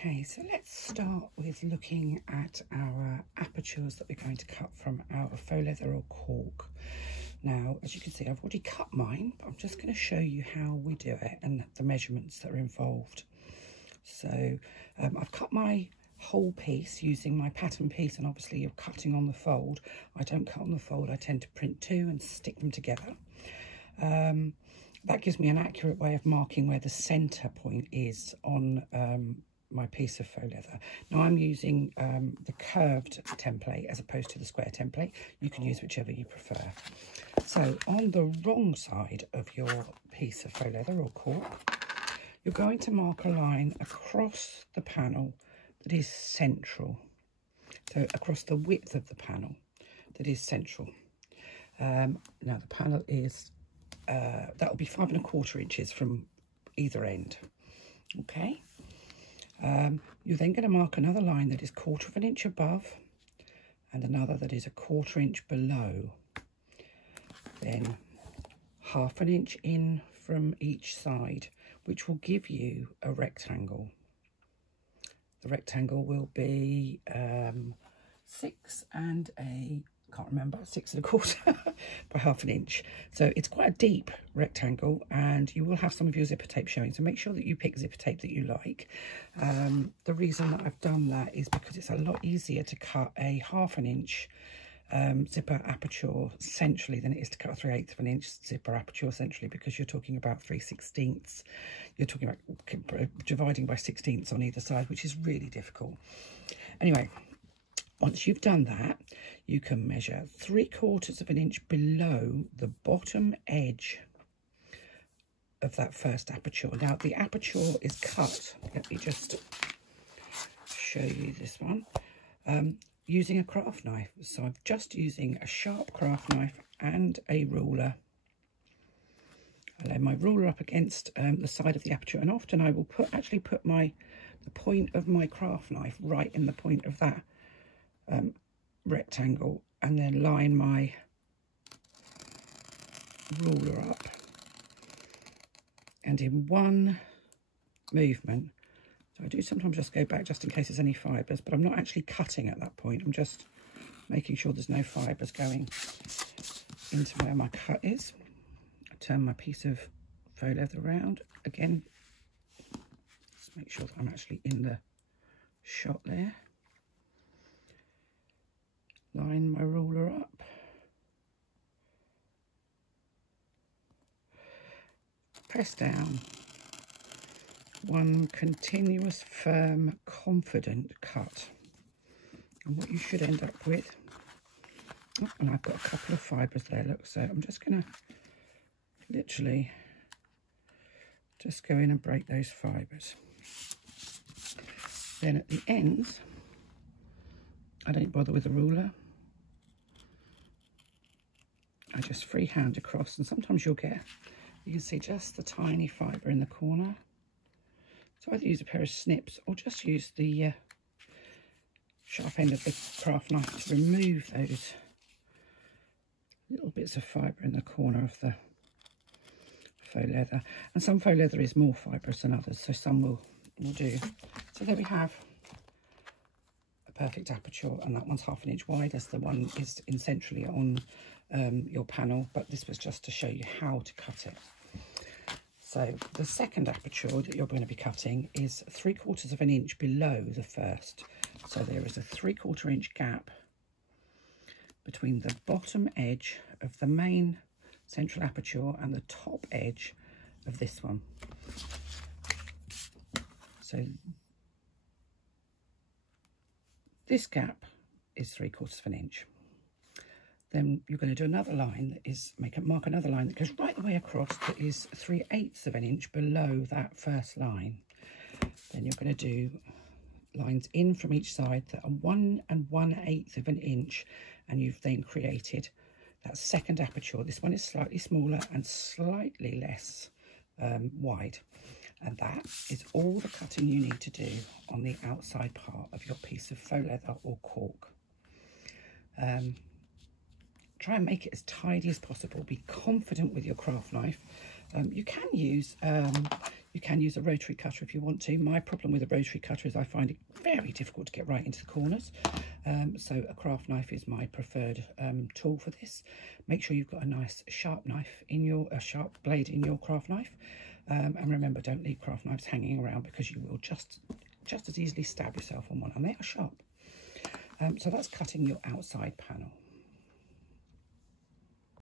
Okay, so let's start with looking at our apertures that we're going to cut from our faux leather or cork. Now, as you can see, I've already cut mine, but I'm just going to show you how we do it and the measurements that are involved. So I've cut my whole piece using my pattern piece, and obviously you're cutting on the fold. I don't cut on the fold, I tend to print two and stick them together. That gives me an accurate way of marking where the centre point is on my piece of faux leather. Now I'm using the curved template as opposed to the square template. You can use whichever you prefer. So on the wrong side of your piece of faux leather or cork, you're going to mark a line across the panel that is central. So across the width of the panel that is central. Now the panel is that'll be 5 1/4 inches from either end. Okay. You're then going to mark another line that is 1/4 inch above and another that is 1/4 inch below. Then 1/2 inch in from each side, which will give you a rectangle. The rectangle will be 6 and a, can't remember, 6 1/4 by 1/2 inch. So it's quite a deep rectangle, and you will have some of your zipper tape showing, so make sure that you pick zipper tape that you like. The reason that I've done that is because it's a lot easier to cut a 1/2 inch zipper aperture centrally than it is to cut a 3/8 inch zipper aperture centrally, because you're talking about 3/16. You're talking about dividing by 16ths on either side, which is really difficult. Anyway, once you've done that, you can measure 3/4 inch below the bottom edge of that first aperture. Now the aperture is cut, let me just show you this one, using a craft knife. So I'm just using a sharp craft knife and a ruler. I lay my ruler up against the side of the aperture, and often I will actually put the point of my craft knife right in the point of that rectangle, and then line my ruler up, and in one movement, so I do sometimes just go back just in case there's any fibres, but I'm not actually cutting at that point. I'm just making sure there's no fibres going into where my cut is. I turn my piece of faux leather around again, just make sure that I'm actually in the shot there. Line my ruler up, press down, one continuous, firm, confident cut. And what you should end up with, oh, and I've got a couple of fibres there, look, so I'm just going to literally just go in and break those fibres. Then at the ends, I don't bother with a ruler. I just freehand across, and sometimes you can see just the tiny fibre in the corner. So either use a pair of snips or just use the sharp end of the craft knife to remove those little bits of fibre in the corner of the faux leather. And some faux leather is more fibrous than others, so some will do. So there we have a perfect aperture, and that one's 1/2 inch wide as the one is centrally on your panel, but this was just to show you how to cut it. So the second aperture that you're going to be cutting is 3/4 inch below the first. So there is a 3/4 inch gap between the bottom edge of the main central aperture and the top edge of this one. So this gap is 3/4 inch. Then you're going to do another line that is, mark another line that goes right the way across, that is 3/8 inch below that first line. Then you're going to do lines in from each side that are 1 1/8 inch, and you've then created that second aperture. This one is slightly smaller and slightly less wide, and that is all the cutting you need to do on the outside part of your piece of faux leather or cork. Try and make it as tidy as possible. Be confident with your craft knife. You can use a rotary cutter if you want to. My problem with a rotary cutter is I find it very difficult to get right into the corners. So a craft knife is my preferred tool for this. Make sure you've got a nice sharp knife in your sharp blade in your craft knife. And remember, don't leave craft knives hanging around because you will just as easily stab yourself on one, and they are sharp. So that's cutting your outside panel.